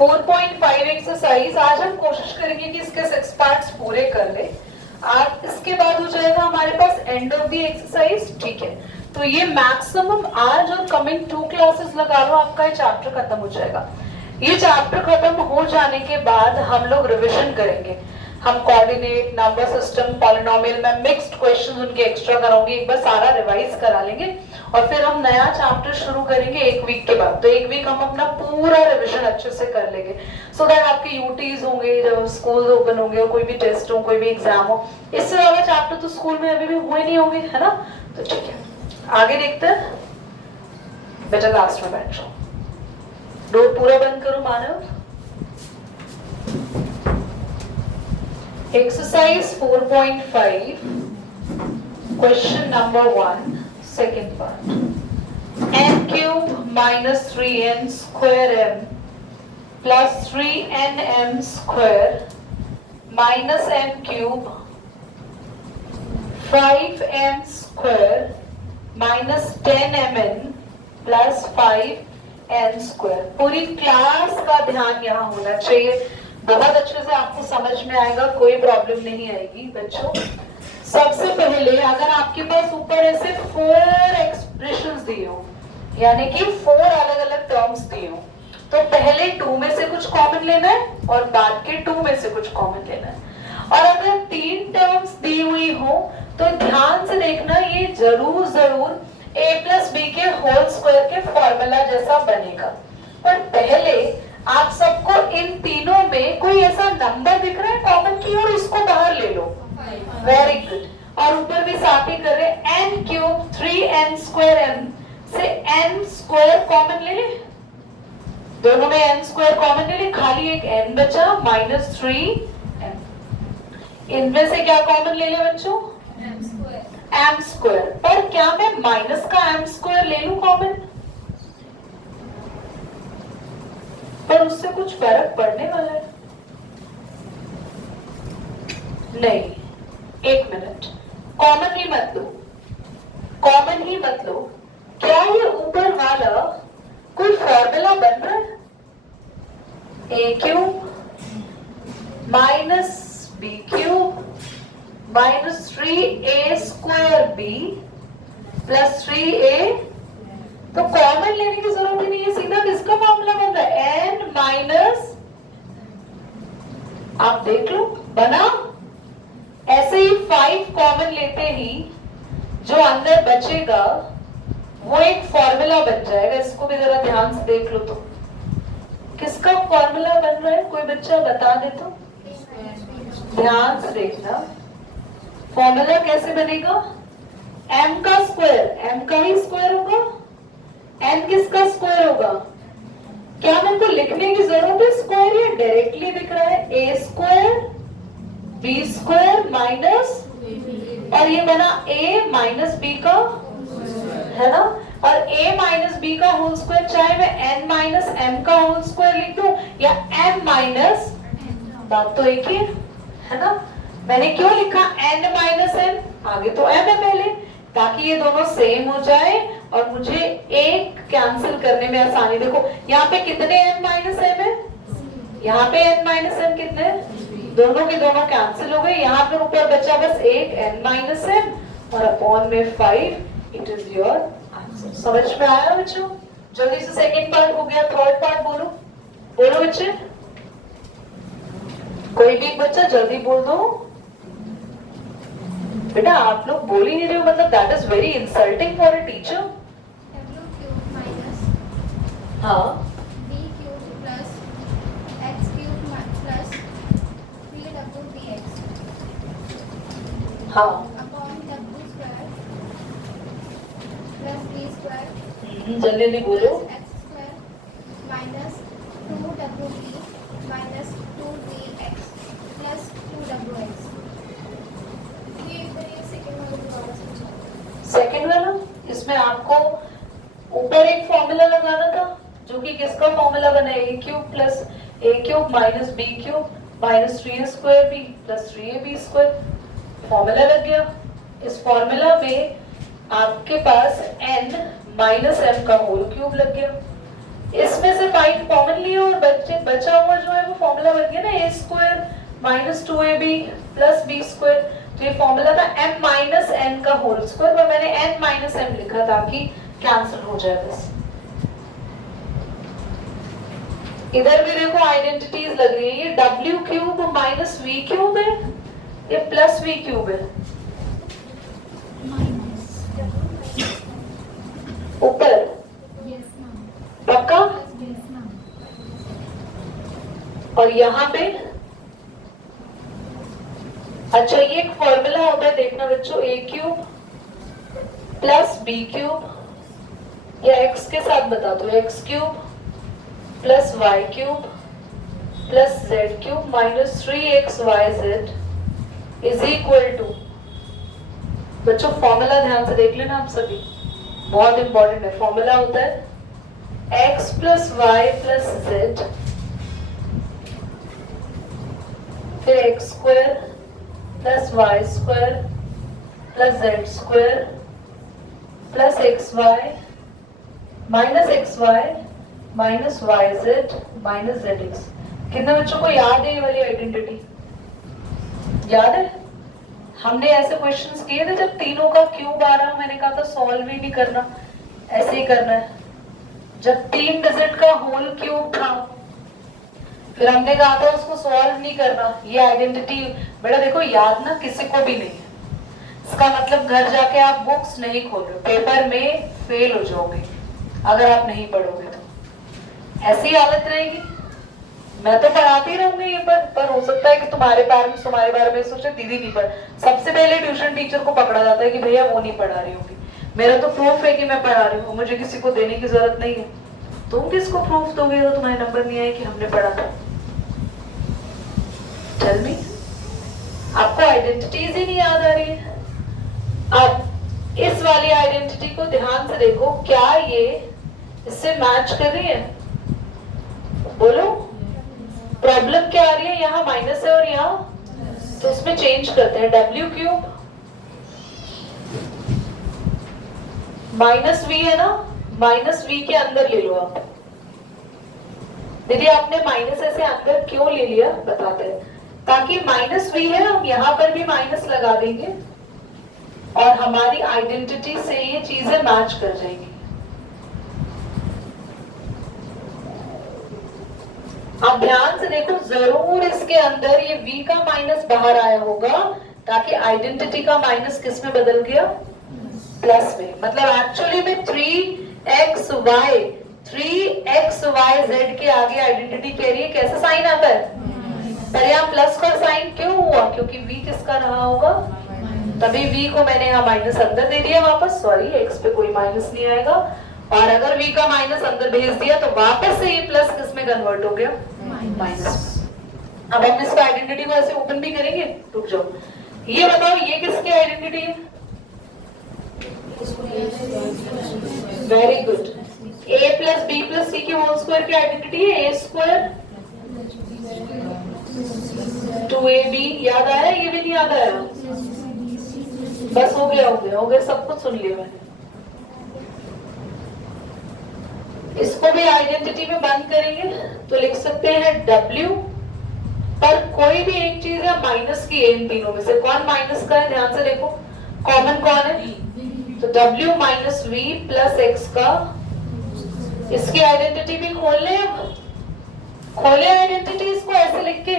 4.5 exercise आज हम कोशिश करेंगे कि इसके 6 पार्ट्स पूरे कर ले। आज इसके बाद हो जाएगा हमारे पास एंड ऑफ द एक्सरसाइज। ठीक है, तो ये मैक्सिमम आज और कमिंग 2 क्लासेस लगा लो, आपका ये चैप्टर खत्म हो जाएगा। ये चैप्टर खत्म हो जाने के बाद हम लोग रिविजन करेंगे। हम कोऑर्डिनेट, नंबर सिस्टम, पॉलिनोमियल में मिक्स्ड क्वेश्चन उनके एक्स्ट्रा कराऊंगी, एक बार सारा रिवाइज करा लेंगे और फिर हम नया चैप्टर शुरू करेंगे 1 वीक के बाद। तो 1 वीक हम अपना पूरा रिविजन अच्छे से कर लेंगे सो दैट आपके यूटीज होंगे, जब स्कूल ओपन होंगे और कोई भी टेस्ट हो, कोई भी एग्जाम हो, इससे ज्यादा चैप्टर तो स्कूल में अभी भी हुए नहीं होंगे, है ना। तो ठीक है, आगे देखते हैं। बेटा लास्ट में बैठ जाओ, डोर पूरा बंद करो मानव। Exercise 4.5, question number 1, second part. n cube minus 3n square m plus 3nm square minus n cube 5m square minus 10mn plus 5n square। पूरी क्लास का ध्यान यहाँ होना चाहिए, बहुत अच्छे से आपको समझ में आएगा, कोई प्रॉब्लम नहीं आएगी बच्चों। सबसे पहले अगर आपके पास ऊपर ऐसे 4 एक्सप्रेशंस दिए हो, यानी कि 4 अलग अलग टर्म्स दिए हो, तो पहले 2 में से कुछ कॉमन लेना है और बाद के 2 में से कुछ कॉमन लेना है। और अगर 3 टर्म्स दी हुई हो तो ध्यान से देखना, ये जरूर a प्लस बी के होल स्क्वायर के फॉर्मूला जैसा बनेगा। पर पहले आप सबको इन तीनों में कोई ऐसा नंबर दिख रहा है कॉमन की, और इसको बाहर ले लो। Very good. और ऊपर भी साथ ही कर रहे, n cube 3n square m से n स्क्वायर कॉमन ले ले, दोनों में n स्क्वायर कॉमन ले ले, खाली एक n बचा माइनस 3m। इनमें से क्या कॉमन ले ले बच्चों? m square. पर क्या मैं माइनस का m स्क्वायर ले लूं कॉमन? पर उससे कुछ फर्क पड़ने वाला है? नहीं, 1 मिनट, कॉमन ही मत लो, कॉमन ही मत लो। क्या ये ऊपर वाला कोई फॉर्मूला बन रहा है? A cube minus b cube minus 3a square b plus 3a, तो कॉमन लेने की जरूरत ही नहीं है, सीधा किसका फॉर्मूला बन रहा है? n माइनस, आप देख लो बना। ऐसे ही 5 कॉमन लेते ही जो अंदर बचेगा वो एक फॉर्मूला बन जाएगा। इसको भी जरा ध्यान से देख लो, तो किसका फॉर्मूला बन रहा है? कोई बच्चा बता दे तो। ध्यान से देखना, फॉर्मूला कैसे बनेगा? m का स्क्वायर m का ही स्क्वायर होगा, n किसका स्क्वायर होगा? क्या मेरे को लिखने की जरूरत है स्क्वायर? ये डायरेक्टली दिख रहा है, a square b square minus, और ये बना a माइनस b का, है ना। और a माइनस b का होल स्क्वायर, चाहे मैं n माइनस m का होल स्क्वायर लिख दूं या m माइनस, बात तो एक ही है ना। मैंने क्यों लिखा n माइनस m? आगे तो m है पहले, ताकि ये दोनों सेम हो जाए और मुझे एक कैंसिल करने में आसानी। देखो यहाँ पे कितने n माइनस m है, यहाँ पे n माइनस m कितने हैं? दोनों के दोनों कैंसिल हो गए। यहाँ पे ऊपर बचा बस एक n माइनस m और अपॉन में 5। It is your answer. समझ में आया बच्चों? जल्दी से सेकेंड पार्ट हो गया, थर्ड पार्ट बोलो, बोलो बच्चे, कोई भी बच्चा जल्दी बोल दो। बेटा आप लोग बोल ही नहीं रहे हो, मतलब that is very insulting for a teacher. हाँ, b cube plus x cube plus 3wdx हाँ, upon w square plus b square जल्दी जल्दी बोलो। plus x square minus 2wd minus 2dx plus 2wx। ये सेकंड वाला दोबारा समझाओ। सेकेंड वाला, इसमें आपको ऊपर एक फॉर्मूला लगाना था, जो कि किसका फॉर्मूला बना है? a cube plus a cube minus b cube minus 3a square b plus 3ab square. Formula लग गया। इस फॉर्मूला में आपके पास n माइनस m का होल क्यूब लग गया। इसमें से 5 कॉमन लिया और बचा हुआ जो है वो फॉर्मूला बन गया ना a square minus 2ab plus b square. तो ये फॉर्मूला था m माइनस n का होल स्क्वायर, पर मैंने n माइनस m लिखा ताकि कैंसिल हो जाए बस। इधर भी देखो आइडेंटिटीज लग रही है, ये w cube minus v cube है, ये प्लस v क्यूब है ऊपर, पक्का। और यहाँ पे अच्छा ये एक फॉर्मूला होता है, देखना बच्चों, a cube plus b cube या x के साथ बता दो, x cube plus y cube plus z cube minus 3xyz is equal to, बच्चों फॉर्मूला ध्यान से देख लेना आप सभी, बहुत इंपॉर्टेंट है। फॉर्मूला होता है x plus Y plus z फिर x square plus y square plus z square plus x y minus y z minus z x. कितने बच्चों को याद है ये वाली आइडेंटिटी? याद है? हमने ऐसे क्वेश्चंस किए थे जब तीनों का क्यूब आ रहा, मैंने कहा था सॉल्व ही नहीं करना, ऐसे ही करना है। जब 3 डिजिट का होल क्यूब था फिर हमने कहा था उसको सॉल्व नहीं करना। ये आइडेंटिटी बेटा देखो याद ना किसी को भी नहीं है, इसका मतलब घर जाके आप बुक्स नहीं खोल रहे, पेपर में फेल हो जाओगे अगर आप नहीं पढ़ोगे तो। ऐसी हालत रहेगी। मैं तो पढ़ाती रहूंगी ये पर हो सकता है कि तुम्हारे पेरेंट्स तुम्हारे बारे में सोचे दीदी नहीं पढ़, सबसे पहले ट्यूशन टीचर को पकड़ा जाता है कि भैया वो नहीं पढ़ा रही होगी। मेरा तो प्रूफ है कि मैं पढ़ा रही हूँ, मुझे किसी को देने की जरूरत नहीं है। तुम किसको प्रूफ दोगे तो तुम्हारे नंबर नहीं आए कि हमने पढ़ा था? Tell me. आपको आइडेंटिटीज ही नहीं याद आ रही है। अब इस वाली आइडेंटिटी को ध्यान से देखो, क्या ये इससे मैच कर रही है? बोलो प्रॉब्लम क्या आ रही है? यहाँ माइनस है और यहाँ, तो उसमें चेंज करते हैं, w क्यूब माइनस v है ना, माइनस v के अंदर ले लो आप। दीदी आपने माइनस ऐसे अंदर क्यों ले लिया बताते हैं, ताकि माइनस v है हम यहाँ पर भी माइनस लगा देंगे और हमारी आइडेंटिटी से ये चीजें मैच कर जाएंगी। आप ध्यान से देखो, जरूर इसके अंदर ये v का माइनस बाहर आया होगा ताकि आइडेंटिटी का माइनस किस में बदल गया? प्लस में। मतलब एक्चुअली में 3xyz के आगे आइडेंटिटी कह रही है कैसा साइन आता है? पर यहाँ प्लस का साइन क्यों हुआ? क्योंकि v किसका रहा होगा, तभी v को मैंने यहाँ माइनस अंदर दे दिया वापस। सॉरी, x पे कोई माइनस नहीं आएगा, और अगर v का माइनस अंदर भेज दिया तो वापस से ये प्लस किस में कन्वर्ट हो गया? माइनस। अब हम इसका आइडेंटिटी को ऐसे ओपन भी करेंगे। रुक जाओ, ये बताओ ये किसकी आइडेंटिटी है? Very good. a plus b plus c के होल स्क्वायर की आइडेंटिटी है a स्क्वायर 2ab। याद आया? ये भी नहीं याद आया? बस हो गया, सब कुछ सुन लिया मैंने। इसको भी आइडेंटिटी में बंद करेंगे तो लिख सकते हैं w, पर कोई भी एक चीज है माइनस की है, इन तीनों में से कौन माइनस का है? ध्यान से देखो, कॉमन कौन है? तो w minus v plus x का, इसकी आइडेंटिटी भी खोल ले। अब खोले आइडेंटिटी, इसको ऐसे लिख के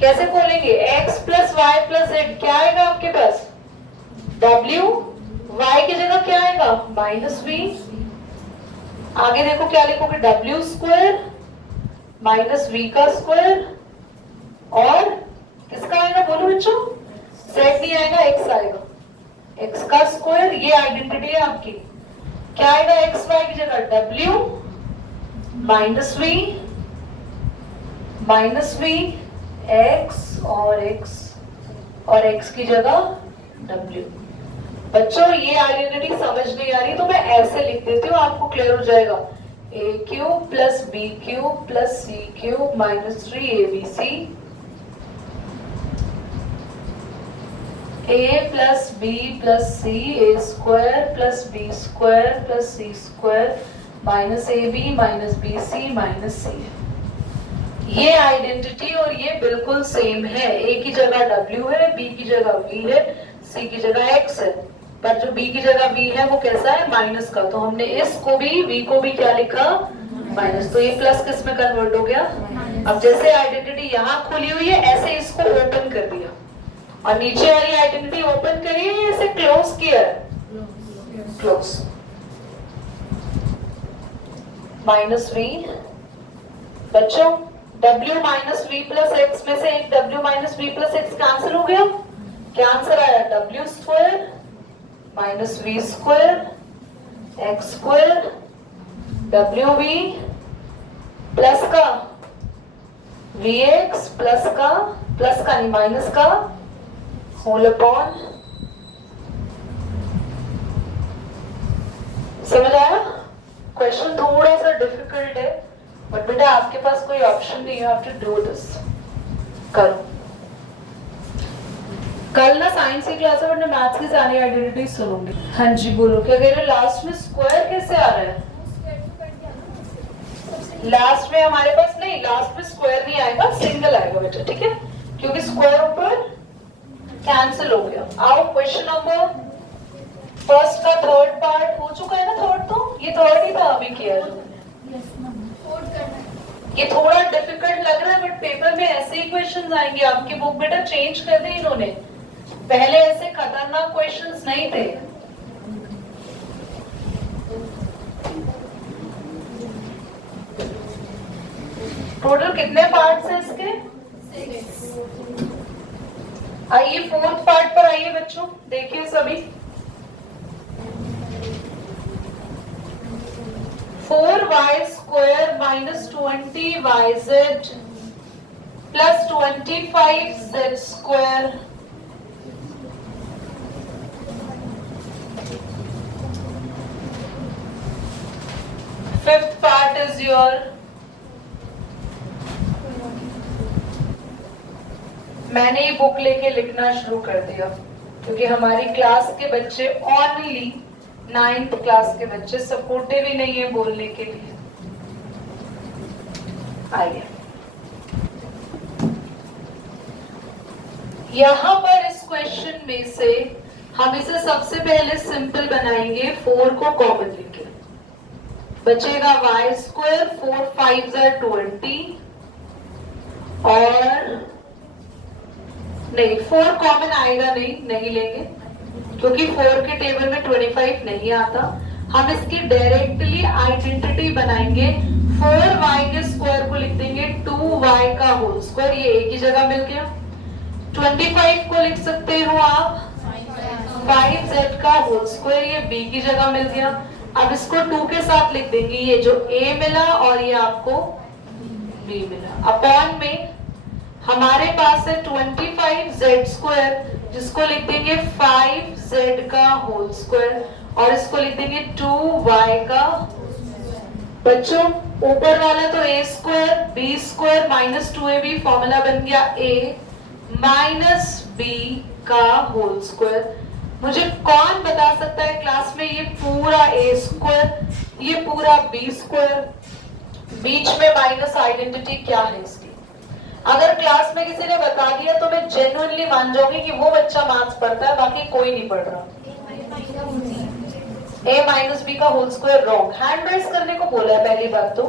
कैसे खोलेंगे? x plus Y plus Z, क्या आएगा आपके पास? w, y की जगह क्या आएगा? Minus v। आगे देखो क्या लिखोगे? w स्क्वायर माइनस v का स्क्वायर, और किसका आएगा बोलो बच्चों? z नहीं आएगा, x आएगा, x का स्क्वायर। ये आइडेंटिटी है आपकी। क्या आएगा x y की जगह? w माइनस v x और x की जगह w। बच्चों ये आइडेंटिटी समझ नहीं आ रही तो मैं ऐसे लिख देती हूँ, आपको क्लियर हो जाएगा। a cube plus b cube plus c cube minus 3abc, a plus b plus c, a square plus b square plus c square minus a b minus b c minus c. ये identity और ये बिल्कुल same है। ए की जगह W है, B की जगह वी है, सी की जगह एक्स है, पर जो बी की जगह वी है वो कैसा है, माइनस का। तो हमने इस को भी वी को भी क्या लिखा, माइनस। तो ये प्लस किस में कन्वर्ट हो गया। अब जैसे आइडेंटिटी यहाँ खुली हुई है ऐसे इसको ओपन कर दिया, और नीचे वाली आइडेंटिटी ओपन करी है, ऐसे क्लोज किया है, क्लोज। माइनस वी बच्चों, W minus v plus x में से एक W minus v plus x cancel हो गया। क्या आंसर आया, W square minus v square x square डब्ल्यू वी प्लस का वी एक्स प्लस का नहीं माइनस का होल अपॉन। समझ आया। क्वेश्चन थोड़ा सा डिफिकल्ट है, बट बेटा आपके पास कोई ऑप्शन नहीं है, you have to do this. करो। कल ना साइंस की क्लास में मैथ्स की सारी आइडेंटिटी सुनूंगी। हाँ जी बोलो, क्या कह रहे हो। लास्ट में स्क्वायर कैसे आ रहा है। लास्ट में हमारे पास नहीं, लास्ट में स्क्वायर नहीं आएगा, सिंगल आएगा बेटा, ठीक है, क्योंकि स्क्वायर ऊपर कैंसिल हो गया। आओ क्वेश्चन नंबर फर्स्ट का थर्ड पार्ट हो चुका है ना। थर्ड तो ये थर्ड ही था अभी किया जो। ये थोड़ा डिफिकल्ट लग रहा है, बट पेपर में ऐसे ही क्वेश्चंस आएंगे। आपकी बुक बेटा चेंज कर दी इन्होंने, पहले ऐसे खतरनाक क्वेश्चंस नहीं थे। टोटल कितने पार्ट्स हैं इसके। आइए फोर्थ पार्ट पर आइए बच्चों, देखिए सभी। 4y square minus 20yz plus 25z square fifth part is your. मैंने ये बुक लेके लिखना शुरू कर दिया क्योंकि हमारी क्लास के बच्चे ओनली 9th क्लास के बच्चे सपोर्टिव ही नहीं है बोलने के लिए। आइए यहां पर इस क्वेश्चन में से हम इसे सबसे पहले सिंपल बनाएंगे, 4 को कॉमन लेके बचेगा y स्क्वायर 4 5 20 और नहीं 4 कॉमन आएगा नहीं लेंगे क्योंकि 4 के टेबल में 25 नहीं आता। हम इसकी डायरेक्टली आइडेंटिटी बनाएंगे। 4y के स्क्वायर को लिख देंगे 2y का होल स्क्वायर, ये एक ही जगह मिल गया। 25 को लिख सकते हो आप 5z का होल स्क्वायर, ये b की जगह मिल गया। अब इसको 2 के साथ लिख देंगे, ये जो a मिला और ये आपको b मिला। अपॉन में हमारे पास है 25z स्क्वायर जिसको लिख देंगे 5z का होल स्क्वायर और इसको लिख देंगे 2y का। बच्चों ऊपर वाला तो a square b square minus 2ab formula बन गया a माइनस b का होल स्क्वायर। मुझे कौन बता सकता है क्लास में ये पूरा a स्क्वायर ये पूरा b स्क्वायर बीच में माइनस आइडेंटिटी क्या है इसकी। अगर क्लास में किसी ने बता दिया तो मैं जेन्युइनली मान जाऊंगी कि वो बच्चा मैथ्स पढ़ता है, बाकी कोई नहीं पढ़ रहा। a माइनस बी का whole square wrong. Hand raise करने को बोला है पहली बात तो,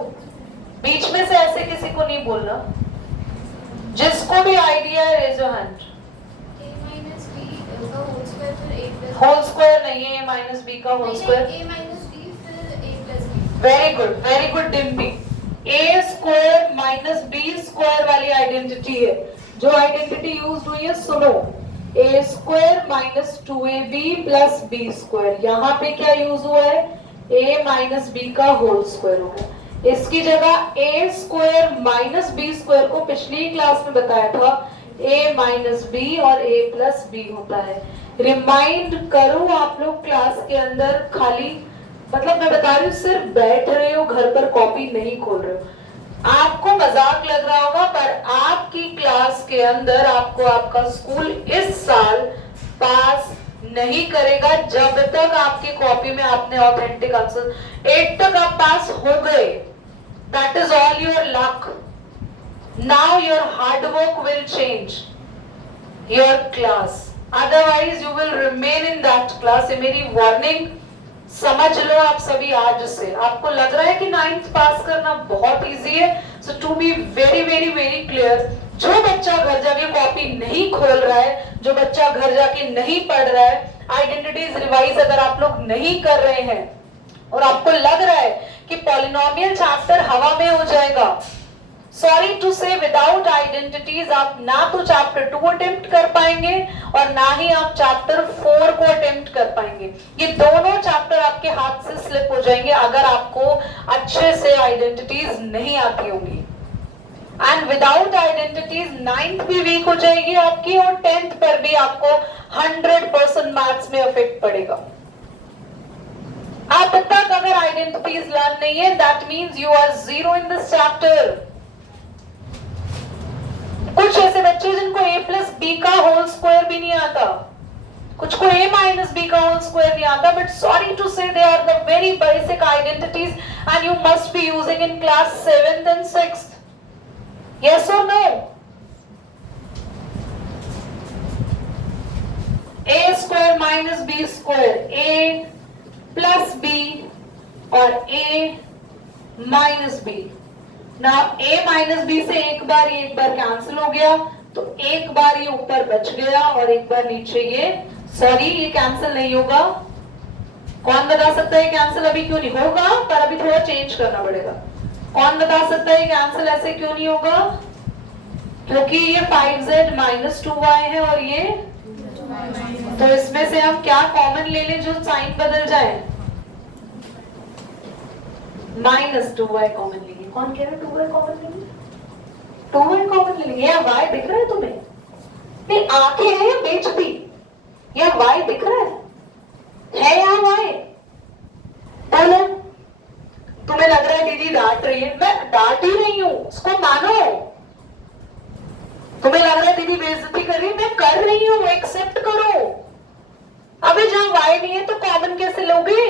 बीच में से ऐसे किसी को नहीं बोलना। जिसको भी आइडिया है raise your hand. Whole square नहीं है a माइनस बी का whole square. Very good Dimpy. a square minus b square वाली आइडेंटिटी है। जो आइडेंटिटी यूज हुई है सुनो, a square minus 2ab plus b square. यहाँ पे क्या यूज हुआ है a माइनस b का होल स्क्वायर हो गया। इसकी जगह a square minus b square को पिछली क्लास में बताया था a माइनस b और a प्लस b होता है। रिमाइंड करो आप लोग क्लास के अंदर, खाली मतलब मैं बता रही हूँ सिर्फ बैठ रहे हो घर पर कॉपी नहीं खोल रहे हो। आपको मजाक लग रहा होगा पर आपकी क्लास के अंदर आपको आपका स्कूल इस साल पास नहीं करेगा जब तक आपकी कॉपी में आपने ऑथेंटिक आंसर 8 तक आप पास हो गए, that is all your luck. Now your hard work will change your class, otherwise you will remain in that class. ये मेरी वार्निंग समझ लो आप सभी आज से. आपको लग रहा है कि 9th पास करना बहुत इजी है, so to be very very very clear, जो बच्चा घर जाके कॉपी नहीं खोल रहा है, जो बच्चा घर जाके नहीं पढ़ रहा है, आइडेंटिटीज रिवाइज अगर आप लोग नहीं कर रहे हैं और आपको लग रहा है कि पॉलिनोमियल चैप्टर हवा में हो जाएगा, सॉरी टू से विदाउट आइडेंटिटीज आप ना तो चैप्टर 2 अटेम्प्ट कर पाएंगे और ना ही आप चैप्टर 4 को अटेम्प्ट कर पाएंगे. ये दोनों चैप्टर आपके हाथ से स्लिप हो जाएंगे अगर आपको अच्छे से आइडेंटिटीज नहीं आती होंगी. एंड विदाउट आइडेंटिटीज 9th भी वीक हो जाएगी आपकी और 10th पर भी आपको 100% मैथ्स में इफेक्ट पड़ेगा. अब तक अगर आइडेंटिटीज लर्न नहीं है, that means you are zero in this chapter. कुछ ऐसे बच्चे जिनको a प्लस बी का होल स्क्वायर भी नहीं आता, कुछ को a माइनस बी का होल स्क्वायर नहीं आता, but sorry to say they are the very basic identities and you must be using in class 7th and 6th. Yes or no? A square minus B square, A plus B और A minus B. Now A minus B से एक बार cancel हो गया, तो एक बार ये ऊपर बच गया और एक बार नीचे ये, सॉरी ये कैंसिल नहीं होगा. कौन बता सकता है कैंसिल अभी क्यों नहीं होगा, पर अभी थोड़ा चेंज करना पड़ेगा. कौन बता सकता है कैंसिल ऐसे क्यों नहीं होगा? क्योंकि ये 5z माइनस 2y है और ये, तो इसमें से हम क्या कॉमन ले लें जो साइन बदल जाए? माइनस 2y कॉमन लेंगे. कौन कह रहा है 2y कॉमन लेंगे? 2y कॉमन ले लेंगे. या y दिख रहा है तुम्हें? नहीं आंखें हैं या बेचती? या y दिख रहा है या y? बोलो. तुम्हें लग रहा है दीदी डांट रही है, मैं डांट ही नहीं हूं, उसको मानो. तुम्हें लग रहा है दीदी बेइज्जती कर रही है, मैं कर रही हूं, एक्सेप्ट करो. अबे जहां y नहीं है तो कॉमन कैसे लोगे?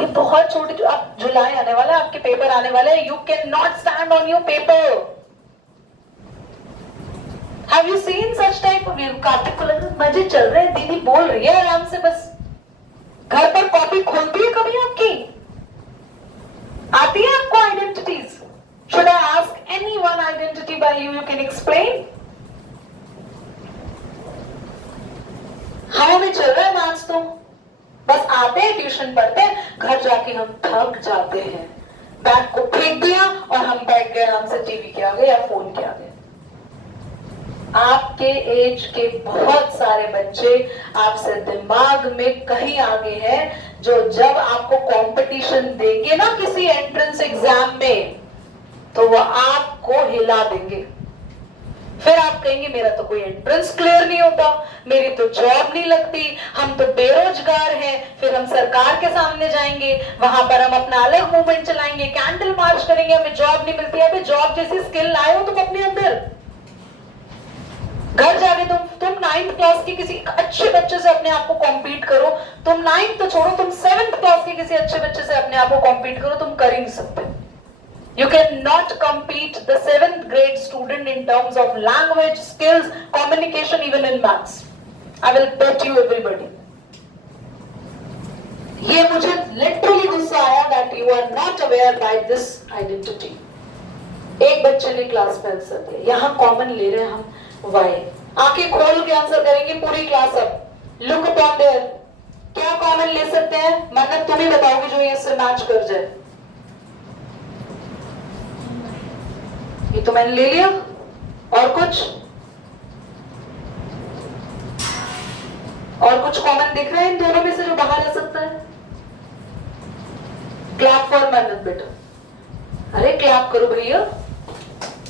ये बहुत छोटी, अब जुलाई आने वाला है, आपके पेपर आने वाले हैं, you can not stand on your paper. Have you seen such type of? Kartik को लग रहा है मजे चल रहे हैं, दीदी बोल रही है आराम से, बस घर पर कॉपी खोलती है कभी आपकी? आती है आपको identities? Should I ask any one identity by you? You can explain. हमें चल रहा है मैथ्स तो बस आते हैं, ट्यूशन पढ़ते हैं, घर जाके हम थक जाते हैं. बैग को फेंक दिया और हम बैठ गए आराम से टीवी के आगे या फोन के आगे. आपके एज के बहुत सारे बच्चे आपसे दिमाग में कहीं आगे हैं, जो जब आपको कंपटीशन देंगे ना किसी एंट्रेंस एग्जाम में, तो वो आपको हिला देंगे. फिर आप कहेंगे मेरा तो कोई एंट्रेंस क्लियर नहीं होता, मेरी तो जॉब नहीं लगती, हम तो बेरोजगार हैं. फिर हम सरकार के सामने जाएंगे, वहां पर हम अपना अलग मूवमेंट चलाएंगे, कैंडल मार्च करेंगे, हमें जॉब नहीं मिलती. अबे जॉब जैसी स्किल लाए हो तुम अपने अंदर. घर जाके तुम 9th क्लास के किसी अच्छे बच्चे से अपने आप को कॉम्पीट करो. तुम 9th तो छोड़ो, तुम 7th क्लास के किसी अच्छे बच्चे से अपने आप को कॉम्पीट करो, तुम कर ही नहीं सकते. You cannot compete the 7th grade student in terms of language, skills, communication, even in maths. I will bet you everybody. ये मुझे literally गुस्सा आया that you are not aware by this identity. एक बच्चे ने क्लास में answer दिया, यहाँ कॉमन ले रहे हैं हम y. आंखें खोल के आंसर करेंगे पूरी क्लास. अब look upon there. क्या कॉमन ले सकते हैं? मन्नत तुम ही बताओगे जो ये से मैच कर जाए. ये तो मैंने ले लिया. और कुछ कॉमन दिख रहा है इन दोनों में से जो बाहर आ सकता है? क्लैप फॉर मन्नत बेटा. अरे क्लैप करो भैया,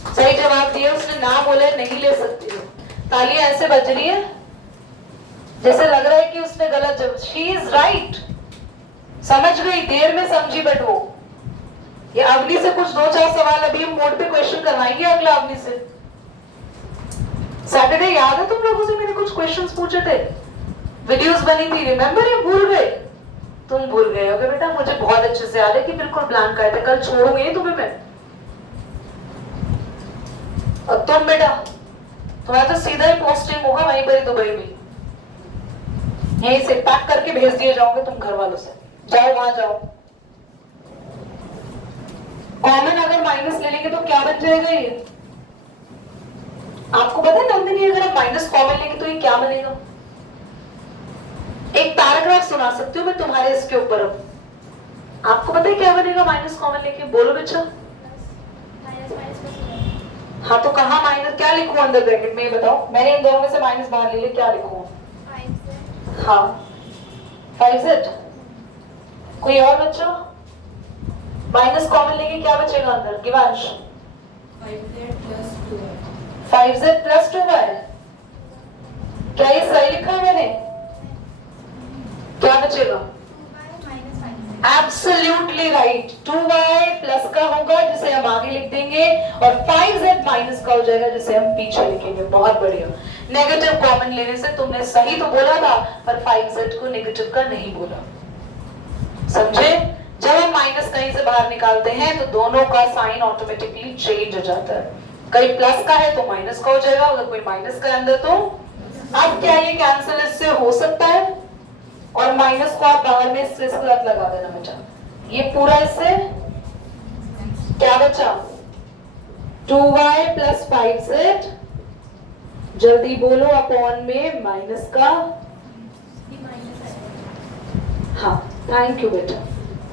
सही जवाब दिया उसने. ना बोले नहीं ले सकती हो. तालियां ऐसे बज रही है जैसे लग रहा है कि उसने गलत जवाब. She is right. समझ गई, देर में समझी, बट वो ये अवनी से कुछ 2-4 सवाल अभी हम बोर्ड पे क्वेश्चन करवाएंगे. अगला अवनी से सैटरडे याद है तुम लोगों से मैंने कुछ क्वेश्चंस पूछे थे, वीडियोस बनी थी, रिमेंबर? या भूल गए? तुम भूल गए होगे बेटा, मुझे बहुत अच्छे से याद है कि बिल्कुल ब्लैंक आए थे। कल छोड़ूंगी नहीं तुम्हें मैं। और तुम बेटा, तुम्हारा तो सीधा ही पोस्टिंग होगा वहीं पर ही, दुबई में। यहीं से पैक करके भेज दिए जाओगे तुम घर वालों से, जाओ वहां जाओ। कॉमन अगर माइनस ले लेंगे तो क्या बन जाएगा ये? आपको पता है नंदिनी, अगर आप माइनस कॉमन लेंगे तो ये क्या बनेगा? एक पैराग्राफ सुना सकती हूँ मैं तुम्हारे इसके ऊपर। अब आपको पता है क्या बनेगा माइनस कॉमन लेके? बोलो बच्चा। हाँ तो कहा माइनस, क्या लिखूं अंदर ब्रैकेट में, ये बताओ। मैंने इन दोनों में से माइनस बाहर ले लिया, क्या लिखूं? हाँ 5z। कोई और बच्चा? माइनस कॉमन लेके क्या बचेगा अंदर? गिवांश 5z प्लस 2y। क्या ये सही लिखा है मैंने? क्या बचेगा? Absolutely right. 2y प्लस का होगा जिसे हम आगे लिख देंगे, और 5z माइनस का हो जाएगा जिसे हम पीछे लिखेंगे। बहुत बढ़िया। नेगेटिव कॉमन लेने से तुमने सही तो बोला था, पर 5z को नेगेटिव का नहीं बोला, समझे? जब हम माइनस कहीं से बाहर निकालते हैं तो दोनों का साइन ऑटोमेटिकली चेंज हो जाता है। कहीं प्लस का है तो माइनस का हो जाएगा, अगर कोई माइनस का अंदर तो। अब क्या ये कैंसिल इससे हो सकता है? और माइनस को आप बाहर में इससे साथ लगा देना बेटा। ये पूरा इससे क्या बचा? 2y प्लस 5z, जल्दी बोलो, अपॉन में माइनस का। हाँ थैंक यू बेटा,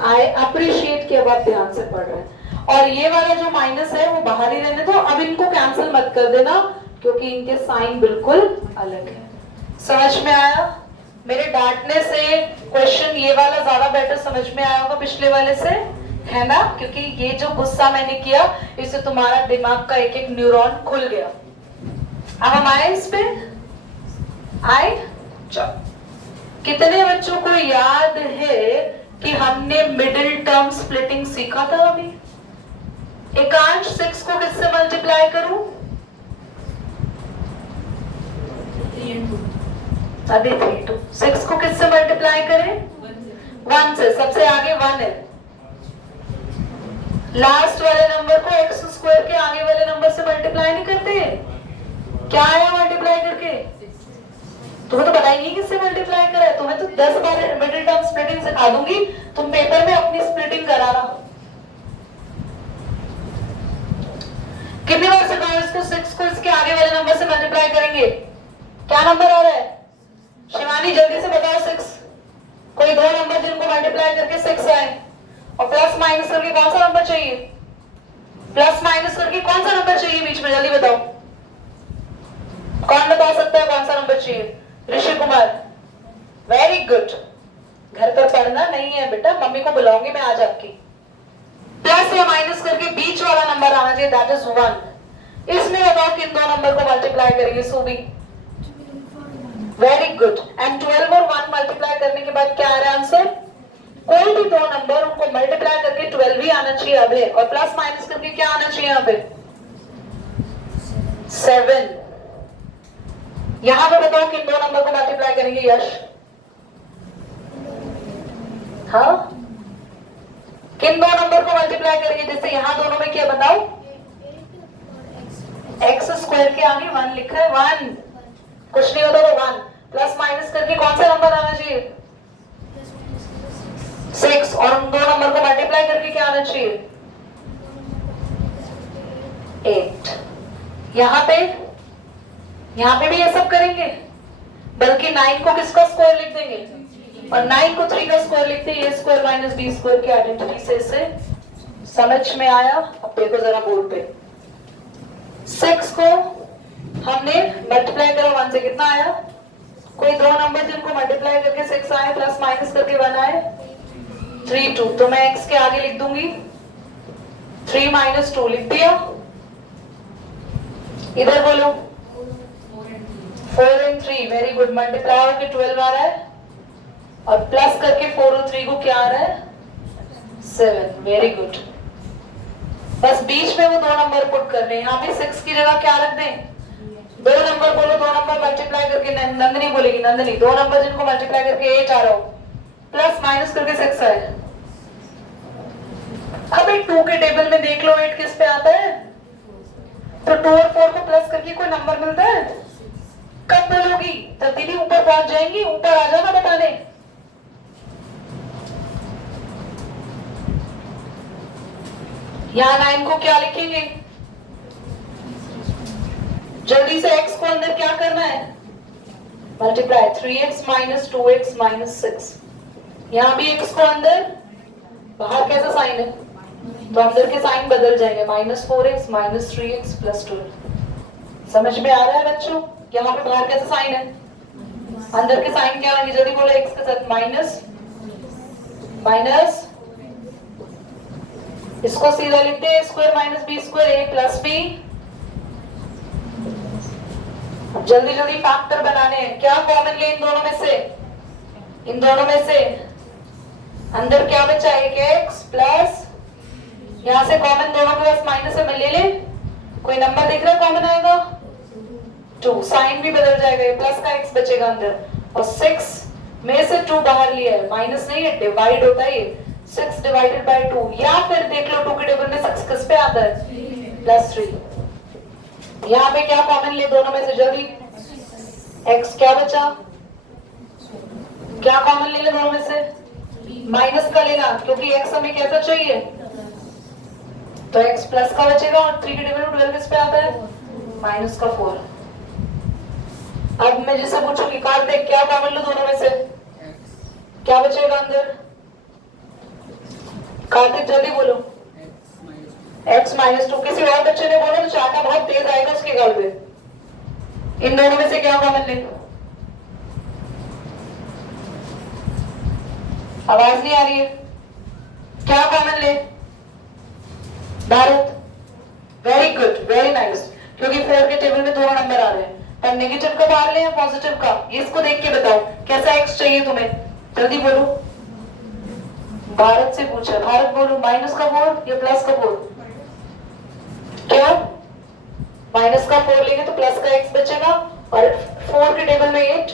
आई अप्रिशिएट कि अब आप ध्यान से पढ़ रहे हैं। और ये वाला जो माइनस है वो बाहर ही रहने दो, अब इनको कैंसिल मत कर देना क्योंकि इनके साइन बिल्कुल अलग है। समझ में आया? मेरे डांटने से क्वेश्चन ये वाला ज्यादा बेटर समझ में आया होगा पिछले वाले से, है ना? क्योंकि ये जो गुस्सा मैंने किया इससे तुम्हारा दिमाग का एक एक न्यूरॉन खुल गया। अब हम आए इस पे, आए? चलो, कितने बच्चों को याद है कि हमने मिडिल टर्म स्प्लिटिंग सीखा था अभी? एकांश 6 को किससे मल्टीप्लाई करूं? अभी 3 2 6 को किससे मल्टीप्लाई करें? 1 से। सबसे आगे 1 है, लास्ट वाले नंबर को x स्क्वायर के आगे वाले नंबर से मल्टीप्लाई नहीं करते? क्या आया मल्टीप्लाई करके? तुम्हें तो पता ही नहीं किससे मल्टीप्लाई करा है। तुम्हें तो 10 बार मिडिल टर्म स्प्लिटिंग सिखा दूंगी, तुम पेपर में अपनी स्प्लिटिंग कराना। कितनी बार सिखाओ इसको? 6 को इसके आगे वाले नंबर से मल्टीप्लाई करेंगे। क्या नंबर आ रहा है शिवानी? जल्दी से बताओ। 6। कोई दो नंबर जिनको मल्टीप्लाई करके 6 आए, और प्लस माइनस करके कौन सा नंबर चाहिए? प्लस माइनस करके कौन सा नंबर चाहिए बीच में? जल्दी बताओ, कौन बता सकता है कौन सा नंबर चाहिए? Rishi Kumar, very good. घर पर पढ़ना नहीं है बेटा, मम्मी को बुलाऊंगी मैं आज आपकी। प्लस या माइनस करके बीच वाला नंबर आना चाहिए, दैट इज 1। इसमें बताओ किन दो नंबर को मल्टीप्लाई करेंगे सूबी? Very good. एंड 12 और 1 मल्टीप्लाई करने के बाद क्या आ रहा है आंसर? कोई भी दो नंबर उनको मल्टीप्लाई करके 12 ही आना चाहिए अब है, और प्लस माइनस करके क्या आना चाहिए यहाँ पे? 7। यहां पे बताओ किन दो नंबर को मल्टीप्लाई करेंगे यश? हाँ, किन दो नंबर को मल्टीप्लाई करेंगे? जैसे यहां दोनों में क्या बताओ? x स्क्वायर के आगे 1 लिखा है, 1 कुछ नहीं होता तो 1। प्लस माइनस करके कौन सा नंबर आना चाहिए? 6। और उन दो नंबर को मल्टीप्लाई करके क्या आना चाहिए? 8। यहाँ पे भी ये सब करेंगे, बल्कि 9 को किसका स्क्वायर लिख देंगे? और 9 को 3 का स्क्वायर लिखते हैं। a square minus b square की आइडेंटिटी से इसे समझ में आया? अब देखो जरा बोर्ड पे, 6 को हमने मल्टीप्लाई करा 1 से, कितना आया? कोई दो नंबर जिनको मल्टीप्लाई करके 6 आए, प्लस माइनस करके 1 आए, 3 2। तो मैं x के आगे लिख दूंगी 3 माइनस 2 लिख दिया। इधर बोलो 4 and 3, वेरी गुड। मल्टीप्लाई होकर 12 आ रहा है, और प्लस करके 4 और 3 को क्या आ रहा है? 7, वेरी गुड। बस बीच में वो दो नंबर पुट करने हैं। यहाँ पे 6 की जगह क्या रख दें? दो नंबर बोलो, दो नंबर मल्टीप्लाई करके नंदनी बोलेगी, नंदनी दो नंबर जिनको मल्टीप्लाई करके 8 आ रहा हो, प्लस माइनस करके 6 आए। अबे 2 के टेबल में देख लो 8 किस पे आता है, तो 2 और 4 को प्लस करके कोई नंबर मिलता है? कब बोलोगी? तब दीदी ऊपर पहुंच जाएंगी, ऊपर आ जाना बताने। यहाँ 9 को क्या लिखेंगे? जल्दी से x को अंदर क्या करना है? Multiply 3x minus 2x minus 6। यहाँ भी x को अंदर, बाहर कैसा साइन है तो अंदर के साइन बदल जाएंगे, minus 4x minus 3x plus 12। समझ में आ रहा है बच्चों? यहाँ पे बाहर कैसा साइन है, अंदर के साइन क्या होंगे? जल्दी बोलो, x के साथ माइनस माइनस, इसको सीधा लिखते हैं स्क्वायर माइनस बी स्क्वायर ए प्लस बी। जल्दी जल्दी फैक्टर बनाने हैं, क्या कॉमन ले इन दोनों में से? इन दोनों में से अंदर क्या बचा? एक एक्स प्लस, यहां से कॉमन दोनों के पास माइनस है, मैं ले ले, कोई नंबर दिख रहा है कॉमन आएगा? 2, साइन भी बदल जाएगा, ये प्लस का एक्स बचेगा अंदर, और 6 में से 2 बाहर लिया है, माइनस नहीं है, डिवाइड होता है ये, 6 डिवाइडेड बाय 2। या फिर देख लो 2 के टेबल में 6 किस पे आता है? प्लस 3। यहाँ पे क्या कॉमन ले दोनों में से? जल्दी, x क्या बचा? क्या कॉमन ले दोनों में से? माइनस का लेना, क्योंकि x हमें कैसा चाहिए, तो x प्लस का बचेगा, और 3 के टेबल में 12 किस पे आता है? माइनस का 4। अब मैं जिससे पूछूंगी कार्तिक क्या कॉमन लो दोनों में से? क्या बचेगा अंदर? कार्तिक जल्दी बोलो, x माइनस 2। किसी और बच्चे ने बोला तो चाटा बहुत तेज आएगा उसके गाल पे। इन दोनों में से क्या कॉमन ले? आवाज नहीं आ रही है, क्या कॉमन ले? Bharat, very good, very nice, क्योंकि 4 के टेबल में दोनों नंबर आ रहे हैं, पर नेगेटिव का बाहर ले या पॉजिटिव का? इसको देख के बताओ कैसा x चाहिए तुम्हें, जल्दी बोलो। भारत से पूछा, भारत बोलो, माइनस का 4 या प्लस का 4? क्या? माइनस का 4 लेंगे तो प्लस का x बचेगा, और 4 के टेबल में 8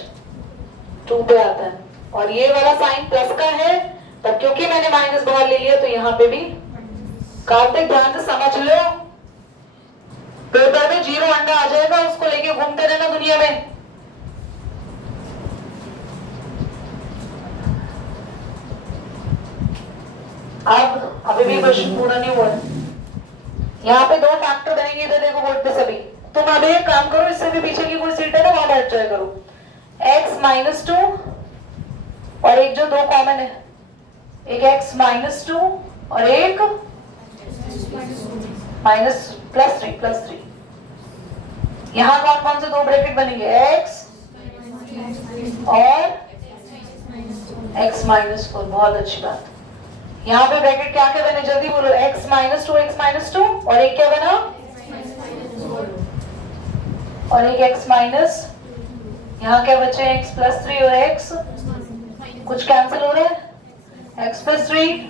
2 पे आता है, और ये वाला साइन प्लस का है, पर क्योंकि मैंने माइनस बाहर ले लिया तो यहाँ पे भी। कार्तिक ध्यान से समझ लो, पेपर में 0 अंडा आ जाएगा, उसको लेके घूमते रहना दुनिया में। अब अभी भी क्वेश्चन पूरा नहीं हुआ है। यहाँ पे 2 फैक्टर बनेंगे, इधर देखो बोर्ड पे सभी। तुम अभी एक काम करो, इससे भी पीछे की कोई सीट है ना वहां बैठ जाया करो। x माइनस 2 और एक जो 2 कॉमन है, एक x माइनस 2 और एक माइनस प्लस 3। यहाँ कौन कौन से 2 ब्रैकेट बनेंगे? x और x माइनस 4। बहुत अच्छी बात। यहाँ पे ब्रैकेट क्या क्या बने, जल्दी बोलो। x माइनस 2 और एक क्या बना, और एक x माइनस, यहाँ क्या बचे? x प्लस 3 और x, कुछ कैंसिल हो रहा है, x plus 3,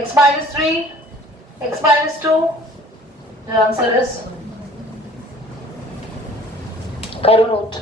x minus 3, x minus 2। The answer is, करो नोट।